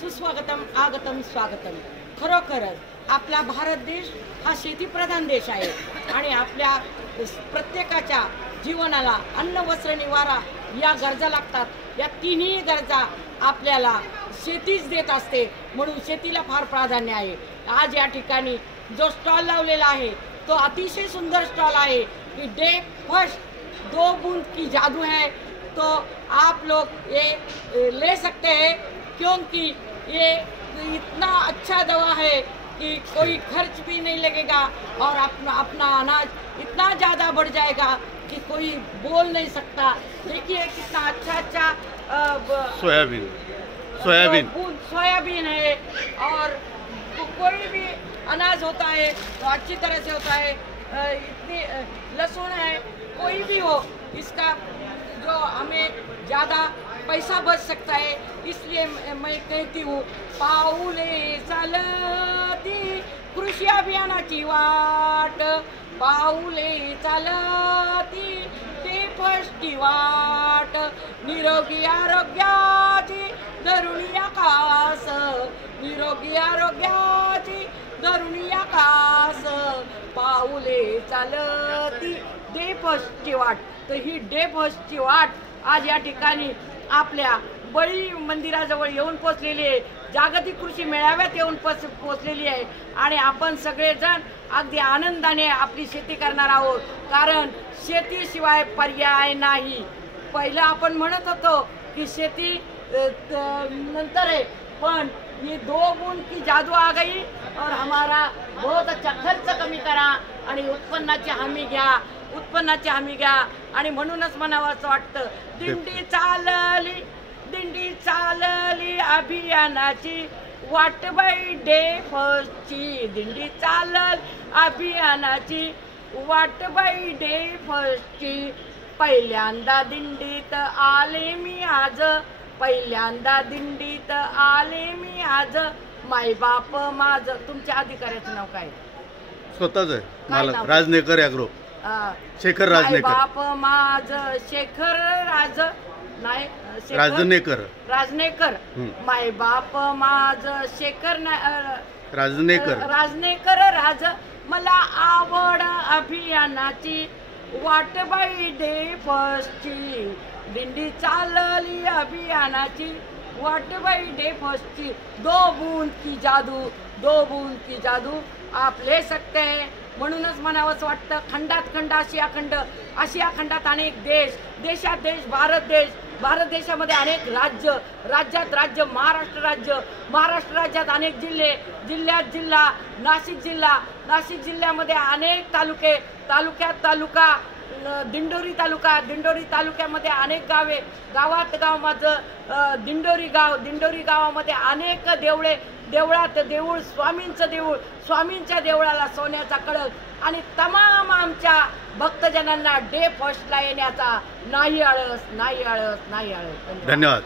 सुस्वागतम आगतम स्वागतम। खरोखरच आपला भारत देश हा शेतीप्रधान देश आहे आणि आपल्या प्रत्येकाच्या जीवनाला अन्न वस्त्र निवारा या गरजा लागतात। या तिन्ही गरजा आपल्याला शेतीच देत असते, म्हणून शेतीला फार प्राधान्य आहे। आज या ठिकाणी जो स्टॉल लावलेला आहे तो अतिशय सुंदर स्टॉल आहे कि डे फर्स्ट 2 बूंद की जादू है। तो आप लोग ये ले सकते हैं क्योंकि ये इतना अच्छा दवा है कि कोई खर्च भी नहीं लगेगा और अपना अनाज इतना ज़्यादा बढ़ जाएगा कि कोई बोल नहीं सकता। देखिए कितना अच्छा सोयाबीन है और कोई भी अनाज होता है तो अच्छी तरह से होता है। इतनी लहसुन है, कोई भी हो, इसका जो हमें ज़्यादा पैसा बच सकता है। इसलिए मैं कहती हूँ पाऊले चालती कृषी अभियानाची वाट, पाऊले चालती ते फष्टी वाट, निरोगी आरोग्याची धरुणी आकाश, निरोगी आरोग्याची धरुणी आकाश, पाऊले चालती डे फर्स्टची वाट। तर ही डे फर्स्टची वाट आज या ठिकाणी आपल्या बळी मंदिराजवळ येऊन पोचलेली आहे, जागतिक कृषी मेळाव्यात येऊन पोचलेली आहे आणि आपण सगळेजण अगदी आनंदाने आपली शेती करणार आहोत, कारण शेतीशिवाय पर्याय नाही। पहिलं आपण म्हणत होतो की शेती नंतर आहे, पण ये 2 बूंद की जादू आ गई और हमारा बहुत अच्छा खर्च कमी करा आणि उत्पन्नाची हमी घ्या, उत्पन्नाची हमी घ्या। आणि म्हणूनच म्हणावं असं वाटतं दिंडी चालली अभियानाची वाट बाई डे फर्स्टची, दिंडी चालल अभियानाची वाट बाई डे फर्स्टची। पहिल्यांदा दिंडीत आले मी आज, पहिल्यांदा दिंडीत आले मी आज, माय बाप माझ। तुमच्या अधिकाऱ्याचं नाव काय? स्वतःच आहे मला राजनेकर ॲग्रो, शेखर राजनेकर। बाप माझ शेखर राजनेकर, माय बाप माझ शेखर राजनेकर राज। मला आवड अभियानाची वाट बाई डे फर्स्टची, दिंडी चालली अभियानाची वाट बाई डे फर्स्टची। 2 बूंद की जादू, 2 बूंद की जादू आप ले सकते हैं। म्हणूनच म्हणावंच वाटतं खंडात खंड, आशिया खंडात अनेक देश, देशात देश, भारत देशामध्ये अनेक राज्य, राज्यात राज्य, महाराष्ट्र राज्यात अनेक जिल्हे, जिल्ह्यात जिल्हा, नाशिक जिल्ह्यामध्ये अनेक तालुके, तालुक्यात तालुका, दिंडोरी तालुक्यामध्ये अनेक गावे, गावात गाव माझं दिंडोरी गावामध्ये अनेक देवळे, देवळात देऊळ, स्वामींच्या देवळाला सोन्याचा कळस आणि तमाम आमच्या भक्तजनांना डे फर्स्टला येण्याचा नाही आळस। धन्यवाद।